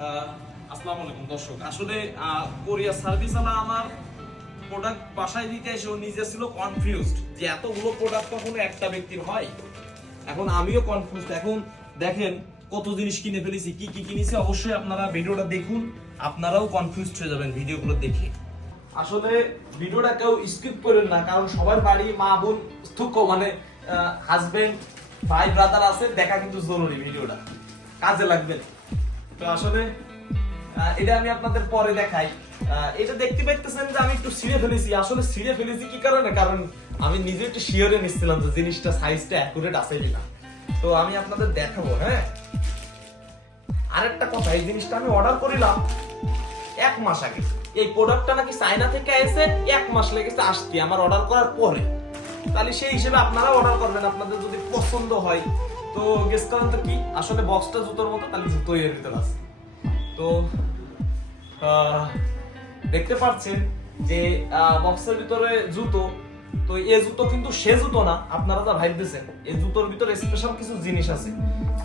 আসসালামু আলাইকুম, দর্শক। আসলে কোরিয়া সার্ভিস আলা আমার প্রোডাক্ট বাসায় দিতে এসে ও নিজে ছিল কনফিউজড যে এতগুলো প্রোডাক্ট কখনো একটা ব্যক্তির হয়? এখন আমিও কনফিউজ এখন দেখেন কত জিনিস কিনে ফেলেছি, কি কি কিনেছি, অবশ্যই আপনারা ভিডিওটা দেখুন, আপনারাও কনফিউজড হয়ে যাবেন ভিডিওগুলো দেখে। আসলে ভিডিওটা কেউ স্কিপ করেন না, কারণ সবার বাড়ি মা, বোন, দুঃখ মানে হাজবেন্ড ভাই ব্রাদার আছে, দেখা কিন্তু জরুরি ভিডিওটা। কাজে লাগবে। তো আসলে এটা আমি আপনাদের পরে দেখাই। এটা দেখতে পাইতেছেন যে আমি একটু ফেলেছি। আসলে ফেলেছি কি কারণে? কারণ আমি নিজে একটু শিওরে নিচ্ছিলাম যে জিনিসটা সাইজটা অ্যাকুরেট আছে কিনা। তো আমি আপনাদের দেখাবো হ্যাঁ? আরেকটা কথা, এই জিনিসটা আমি অর্ডার করিলাম এক মাস আগে। এই প্রোডাক্টটা নাকি চায়না থেকে এসে এক মাস লেগেছে আসতে। আমার অর্ডার করার পরে। তাহলে সেই হিসেবে আপনারা অর্ডার করবেন। আপনাদের যদি পছন্দ হয় তো গেস করেন তো কি? আসলে বক্সটা জুতোর মতো, তাহলে জুতো এর ভিতরে আছে। তো দেখতে পাচ্ছেন যে বক্সের ভিতরে জুতো, তো এই জুতো কিন্তু সে জুতো না, আপনারা যা ভাবতেছেন এই জুতোর ভিতরে স্পেশাল কিছু জিনিস আছে।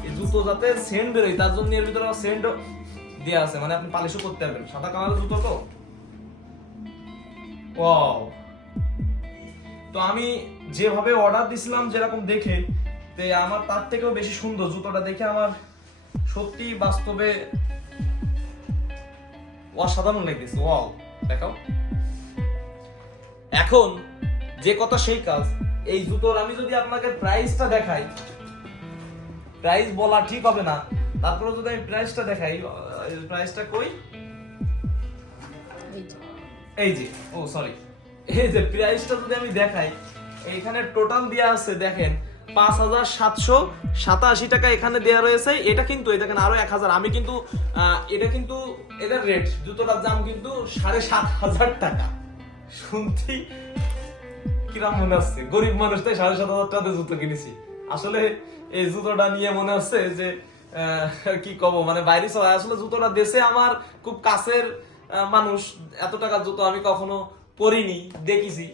এই জুতো যাতে সেন্ট বেরোয়, তার জন্য এর ভিতরে সেন্ট দেওয়া আছে মানে আপনি পালিশও করতে পারবেন। সাদা কালারের জুতো তো? ওয়াও তো আমি যেভাবে অর্ডার দিছিলাম, যেরকম দেখে তে আমার তার থেকেও বেশি সুন্দর জুতোটা দেখে আমার সত্যি বাস্তবে অসাধারণ লাগতেছে ওয়াও। দেখাও। এখন যে কথা সেই কাজ এই জুতোর আমি যদি আপনাকে প্রাইসটা দেখাই প্রাইস বলা ঠিক হবে না তারপরে যদি আমি প্রাইসটা দেখাই প্রাইসটা কই? এই যে। ও সরি এই যে প্রাইসটা যদি আমি দেখাই এখানে টোটাল দেওয়া আছে দেখেন পাঁচ হাজার সাতশো সাতাশি টাকা এখানে দেওয়া রয়েছে। এটা কিন্তু দেখেন আরও এক হাজার। আমি কিন্তু এটা কিন্তু রেট জুতোটার দাম কিন্তু সাড়ে সাত হাজার টাকা। কিরাম মনে হচ্ছে। গরিব মানুষ, তাই সাড়ে সাত হাজার টাকা জুতো কিনেছি। আসলে এই জুতোটা নিয়ে মনে হচ্ছে যে কি কব মানে বাইরে সবাই আসলে জুতোটা দেশে আমার খুব কাছের মানুষ। এত টাকার জুতো আমি কখনো পরিনি, দেখেছি।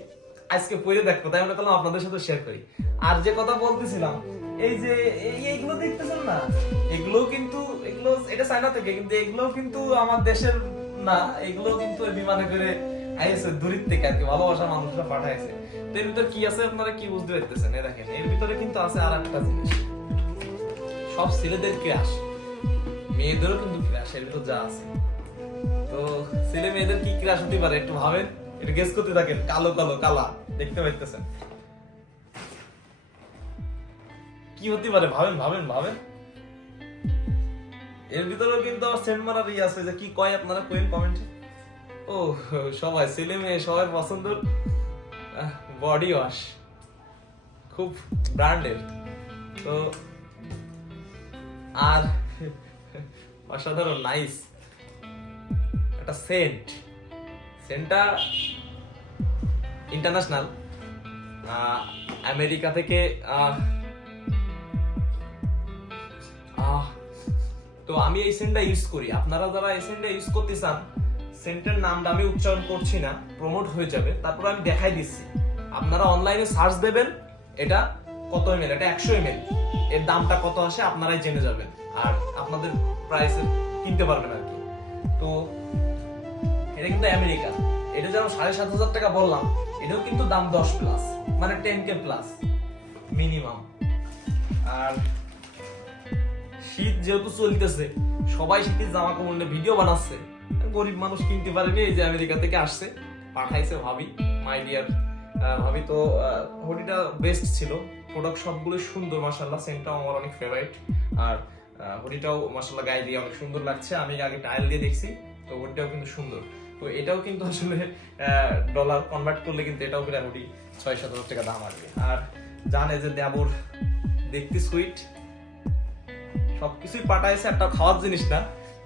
আজকে পরে দেখব তাই মনে করলাম আপনাদের সাথে শেয়ার করি। আর যে কথা বলতেছিলাম, এই যে এইগুলো দেখতেছেন না? এগুলো কিন্তু, এগুলো, এটা চায়না থেকে, কিন্তু এগুলো কিন্তু আমার দেশের না এগুলো কিন্তু বিমানে করে থেকে আর কি মানুষরা পাঠাইছে। তো এর ভিতরে কি আছে আপনারা কি বুঝতে পারতেছেন? এই দেখেন, এর ভিতরে কিন্তু আছে আর একটা জিনিস। সব ছেলেদের ক্রাশ মেয়েদেরও কিন্তু ক্রাশ এর যা আছে। তো ছেলে মেয়েদের কি ক্রাশ হতে পারে একটু ভাবেন? একটু গেস করতে থাকেন, কালো কালো, কালা, দেখতে পাইতেছেন। কি হতে পারে? ভাবেন ভাবেন ভাবেন। এর ভিতরেও কিন্তু আমার সেন্ট মারার ইয়ে আছে যে কি কয় আপনারা কইন কমেন্টে ও, সবাই, ছেলে মেয়ে সবার পছন্দের বডি ওয়াশ খুব ব্র্যান্ডের। তো, আর অসাধারণ নাইস একটা সেন্ট সেন্টটা ইন্টারন্যাশনাল আমেরিকা থেকে তো আমি এই সেন্টটা ইউজ করি। আপনারা যারা এই সেন্টটা ইউজ করতে চান, সেন্টের নামটা আমি উচ্চারণ করছি না প্রমোট হয়ে যাবে। তারপর আমি দেখাই দিচ্ছি। আপনারা অনলাইনে সার্চ দেবেন, এটা কত এমএল এটা একশো এমএল এর দামটা কত আসে আপনারাই জেনে যাবেন। আর আপনাদের প্রাইসে কিনতে পারবেন আর কি। তো এটা কিন্তু আমেরিকা। এটা যেমন সাড়ে সাত হাজার টাকা বললাম, এটাও কিন্তু দাম দশ প্লাস মানে টেন কে প্লাস মিনিমাম আর শীত যেহেতু চলতেছে, সবাই শীতের জামা কাপড় নিয়ে ভিডিও বানাচ্ছে। গরিব মানুষ কিনতে পারেনি, এই যে আমেরিকা থেকে আসছে, পাঠাইছে ভাবি মাই ডিয়ার ভাবি তো হুডিটা বেস্ট ছিল। প্রোডাক্ট সবগুলো সুন্দর মাসাল্লাহ সেন্টটাও আমার অনেক ফেভারিট আর হুডিটাও মাসাল্লাহ গায়ে দিয়ে অনেক সুন্দর লাগছে। আমি আগে টাইল দিয়ে দেখছি, তো হুডিটাও কিন্তু সুন্দর। তো এটাও কিন্তু আসলে ডলার কনভার্ট করলে কিন্তু এটাও প্রায় হুডি ছয় সাত হাজার টাকা দাম আসবে। আর জানে যে দেবর দেখতে সুইট সবকিছুই পাঠাইছে একটা খাওয়ার জিনিস না।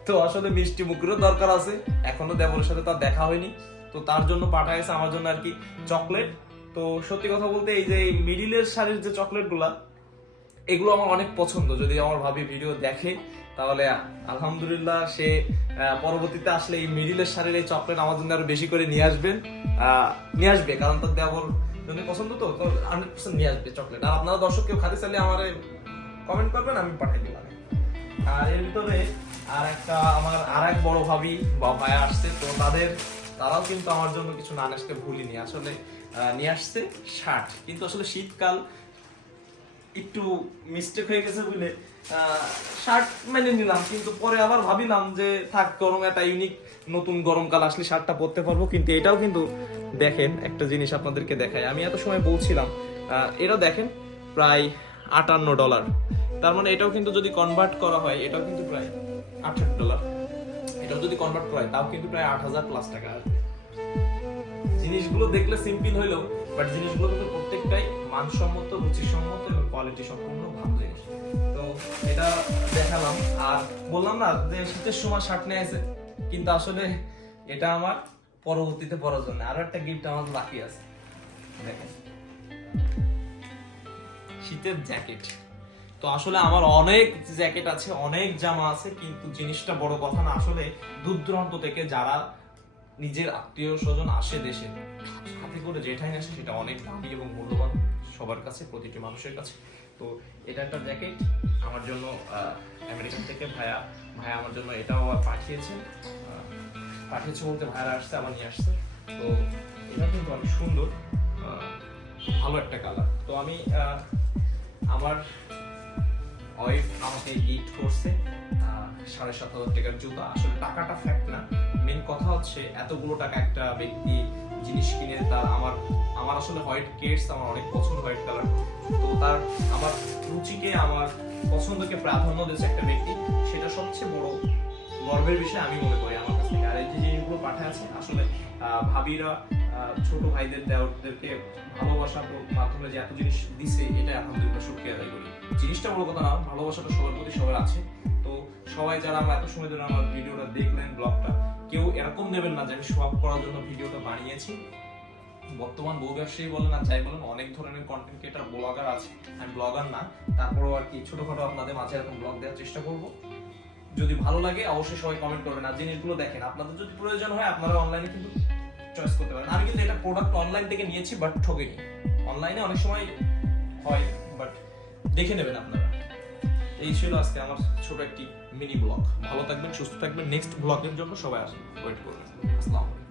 তো আসলে মিষ্টি মুখেরও দরকার আছে, এখনও দেবরের সাথে তার দেখা হয়নি। তো তার জন্য পাঠাইছে আমার জন্য আর কি চকলেট তো সত্যি কথা বলতে এই যে মিডিলের শাড়ির যে চকলেটগুলা, এগুলো আমার অনেক পছন্দ। যদি আমার ভাবি ভিডিও দেখে তাহলে, আলহামদুলিল্লাহ সে পরবর্তীতে আসলে এই মিডিলের শাড়ির এই চকলেট আমার জন্য আরও বেশি করে নিয়ে আসবেন। নিয়ে আসবে, কারণ তার দেবর জন্য পছন্দ তো হান্ড্রেড পার্সেন্ট নিয়ে আসবে চকলেট আর আপনারা দর্শক কেউ খাতে চাইলে আমার কমেন্ট করবেন, আমি পাঠিয়ে দিলাম। আর এর ভিতরে আর একটা আমার আর এক বড় ভাবি বা ভাইয়া আসছে, তো তাদের, তারাও কিন্তু আমার জন্য কিছু না আসতে ভুলিনি। আসলে নিয়ে আসছে শার্ট। কিন্তু আসলে শীতকাল একটু মিস্টেক হয়ে গেছে বলে শার্ট মেনে নিলাম, কিন্তু পরে আবার ভাবিলাম যে, থাক, গরম একটা ইউনিক নতুন গরমকাল আসলে শার্টটা পরতে পারব, কিন্তু এটাও কিন্তু দেখেন, একটা জিনিস আপনাদেরকে দেখাই। আমি এত সময় বলছিলাম এটা দেখেন, প্রায় আটান্ন ডলার তার মানে এটাও কিন্তু যদি কনভার্ট করা হয়, এটাও কিন্তু প্রায় আঠাশ ডলার এটাও যদি কনভার্ট করা হয়, তাও কিন্তু প্রায় আট হাজার প্লাস টাকা। আসবে জিনিসগুলো দেখলে সিম্পল হইলেও বাট জিনিসগুলো কিন্তু প্রত্যেকটাই মানসম্মত, রুচিসম্মত এবং কোয়ালিটি সম্পূর্ণ ভালো জিনিস। তো এটা দেখালাম। আর বললাম না যে শীতের সময় শার্ট নিয়ে আছে কিন্তু আসলে এটা আমার পরবর্তীতে পরার জন্য। আরও একটা গিফট আমার বাকি আছে। দেখেন। শীতের জ্যাকেট তো আসলে আমার অনেক জ্যাকেট আছে, অনেক জামা আছে, কিন্তু জিনিসটা বড় কথা না। আসলে দূর থেকে যারা নিজের আত্মীয় স্বজন আসে দেশে সাথে করে যেটাই আসে সেটা অনেক দামি এবং মূল্যবান সবার কাছে প্রতিটি মানুষের কাছে। তো এটা একটা জ্যাকেট আমার জন্য আমেরিকান থেকে ভাইয়া ভাইয়া আমার জন্য এটাও আহ, পাঠিয়েছে বলতে ভাইয়ারা আসছে আমার নিয়ে আসছে। তো এটা কিন্তু অনেক সুন্দর ভালো একটা কালার তো আমি আমার ওয়াইফ আমাকে গিফট করছে সাড়ে সাত হাজার টাকার জুতা। আসলে টাকাটা ফ্যাক্ট না। মেন কথা হচ্ছে এতগুলো টাকা একটা ব্যক্তি জিনিস কিনে তার আমার আমার আসলে হোয়াইট কেটস আমার অনেক পছন্দ, হোয়াইট কালার। তো তার, আমার রুচিকে, আমার পছন্দকে প্রাধান্য দিয়েছে একটা ব্যক্তি। সেটা সবচেয়ে বড় গর্বের বিষয় আমি মনে করি আমার কাছ থেকে। আর এই যে জিনিসগুলো পাঠায় আছে, আসলে ভাবিরা ছোট ভাইদের দেওয়ারদেরকে ভালোবাসার মাধ্যমে যে এত জিনিস দিছে, এটা আলহামদুলিল্লাহ শুক্রিয়া আদায় করি? জিনিসটা বড় কথা না, ভালোবাসাটা সবার প্রতি সবার আছে। সবাই যারা আমার এত সময় ধরে আমার ভিডিওটা দেখলেন, ব্লগটা, কেউ এরকম নেবেন না যে আমি সব করার জন্য ভিডিওটা বানিয়েছি। বর্তমান বউ ব্যবসায়ী বলেন আর যাই বলেন, অনেক ধরনের কন্টেন্ট ক্রিয়েটার ব্লগার আছে। আমি ব্লগার না, তারপরেও আর কি ছোটখাটো আপনাদের মাঝে এরকম ব্লগ দেওয়ার চেষ্টা করব। যদি ভালো লাগে, অবশ্যই সবাই কমেন্ট করবেন। আর জিনিসগুলো দেখেন, আপনাদের যদি প্রয়োজন হয়, আপনারা অনলাইনে কিন্তু চয়েস করতে পারেন। আমি কিন্তু এটা প্রোডাক্ট অনলাইন থেকে নিয়েছি বাট ঠকেনি। অনলাইনে অনেক সময় হয় বাট দেখে নেবেন আপনারা। এই ছিল আজকে আমার ছোট একটি মিনি ব্লগ ভালো থাকবেন, সুস্থ থাকবেন। নেক্সট ব্লগের জন্য সবাই আসেন ওয়েট করবেন। আসসালামু আলাইকুম।